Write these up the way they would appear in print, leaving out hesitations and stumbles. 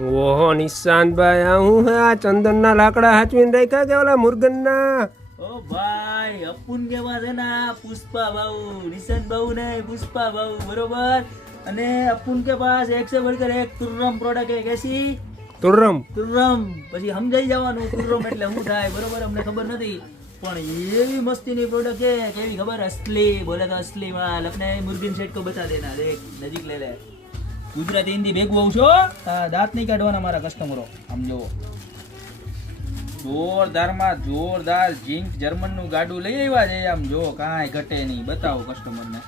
ઓહો નિશાંતભાઈ, આ હું હે આ ચંદનના લાકડા હાચવીને રાખ્યા કે ઓલા મુરગનના? ઓ ભાઈ અપુન કેવા છે ને પુષ્પા બાબુ, નિશાંત બાબુ ને પુષ્પા બાબુ, બરોબર. અને અપુન કે પાસ એક સે बढ़कर એક તુર્રમ પ્રોડક્ટ है. कैसी? તુર્રમ. તુર્રમ. પછી સમજાઈ જવાનું તુર્રમ એટલે શું થાય, બરોબર. અમને ખબર નથી પણ એવી મસ્તીની પ્રોડક્ટ છે. કેવી ખબર? અસલી બોલે તો અસલી માલ. अपने मुर्गिन सेट को बता देना. देख नजीक ले ले. ગુજરાતી હિન્દી ભેગું આવું છો. દાંત નહીં કાઢવાના મારા કસ્ટમરો. આમ જોવો જોરદારમાં જોરદાર જીન્ક જર્મન નું ગાડું લઈ આવ્યા છે. આમ જો કાંઈ ઘટે નહીં. બતાવો કસ્ટમર ને.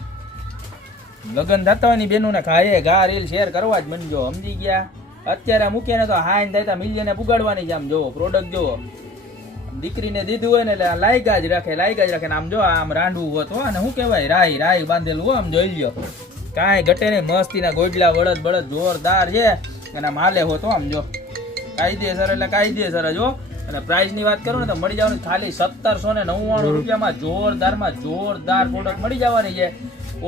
લગન થતા હોય ની બેનું ને ખાય ઘા રીલ શેર કરવા જ બનજો, સમજી ગયા? અત્યારે મૂકે ને તો હાઈન થાય મિલિયન પુગાડવાની છે. આમ જોવો પ્રોડક્ટ જોવો. દીકરીને દીધું હોય ને એટલે લાયગા જ રાખે ને આમ જો આમ રાંડવું હોતો અને શું કહેવાય રાઈ બાંધેલું હોય. આમ જોઈ લ્યો કાંઈ ઘટે નહીં. મસ્તીના ગોડલા બળદ જોરદાર છે. અને માલે હોતો આમ જો કાયદેસર એટલે કાયદેસર જો. અને પ્રાઇસ ની વાત કરું ને તો મળી જવાની ખાલી 1799 રૂપિયામાં જોરદાર પ્રોડક્ટ મળી જવાની છે.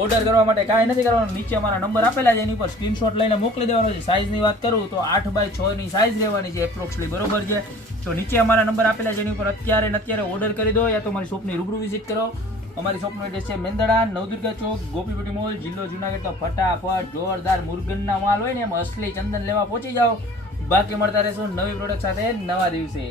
ઓર્ડર કરવા માટે કાંઈ નથી કરવાનું. નીચે અમારા નંબર આપેલા છે, એની પર સ્ક્રીનશોટ લઈને મોકલી દેવાનો છે. સાઇઝની વાત કરું તો 8x6 ની સાઇઝ રહેવાની છે એપ્રોક્સલી, બરોબર છે. તો નીચે અમારા નંબર આપેલા છે, એની ઉપર અત્યારે ઓર્ડર કરી દો, યા તો અમારી શોપની રૂબરૂ વિઝિટ કરો. અમારી શોપનો એડ્રેસ છે મેંદડા, નવદુર્ગા ચોક, ગોપીપટી મોલ, જિલ્લો જુનાગઢ. તો ફટાફટ જોરદાર મુરગનના માલ હોય ને એમ અસલી ચંદન લેવા પહોંચી જાઓ. બાકી મળતા રહેશું નવી પ્રોડક્ટ સાથે નવા દિવસે.